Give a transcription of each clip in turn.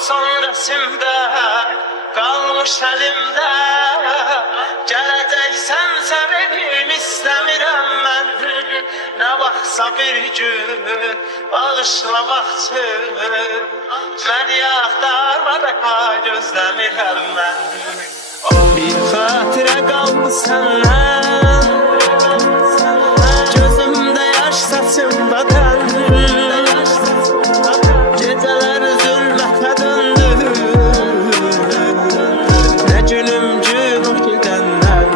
son resimde kalmış elimde. Geleceksen sevenim istemirəm mən. Ne vaxtsa bir gün bağışlamak için beni axtarma da gözləmirəm mən. Bir xatirə qaldı səndən, gözümdə yaş saçımda tən. Gecələr zülmətə döndü, nə gülümcü ruh gedəndən.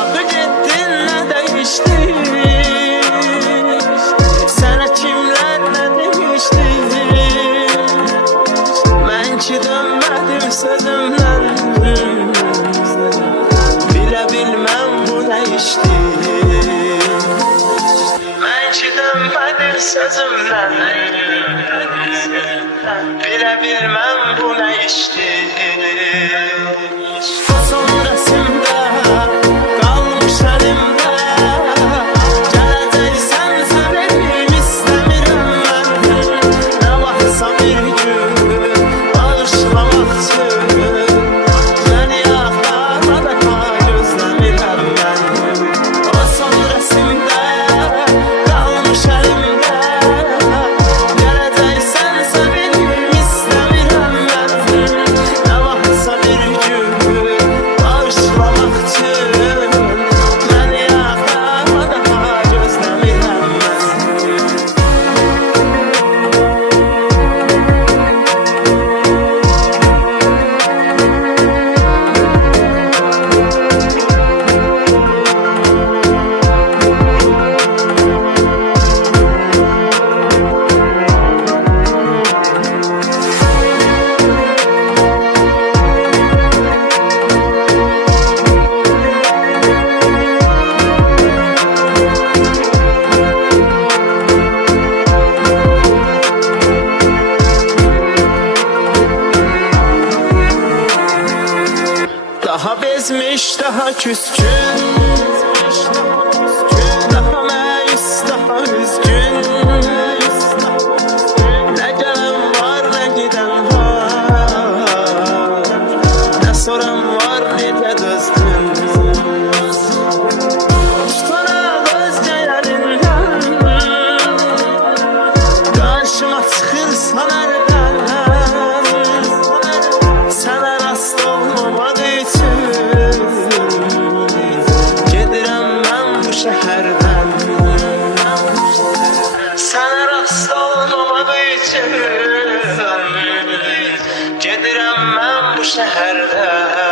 Adı getdin, nə dəyişdin, sənə kimlər nə demişdi. Mən ki dönmədim sözümdən, bilə bilməm bu nə işdir. Mən ki dönmədim sözümdən, bilə bilməm bu nə işdir. Son resimdə qalmış əlimdə, gələcəksən severim istemirəm mən. Nə vaxtsa bir gün bağışlamak için beni axtarma da gözləmirəm mən. O son resimdə qalmış əlimdə, gələcəksən severim istemirəm mən. Nə vaxtsa bir gün bağışlamak için beni axtarma da gözləmirəm mən. Daha bezmiş, daha küskün, daha məyus, daha üzgün. Ne gelen var, ne giden var, ne soran var, ne de dözdün. Tutarak özgələrindən, karşıma çıxırsan ərdən. Sənə rast olmamaq üçün gedirəm mən bu şəhərdən. Sənə rast olmamaq üçün gedirəm mən bu şəhərdən.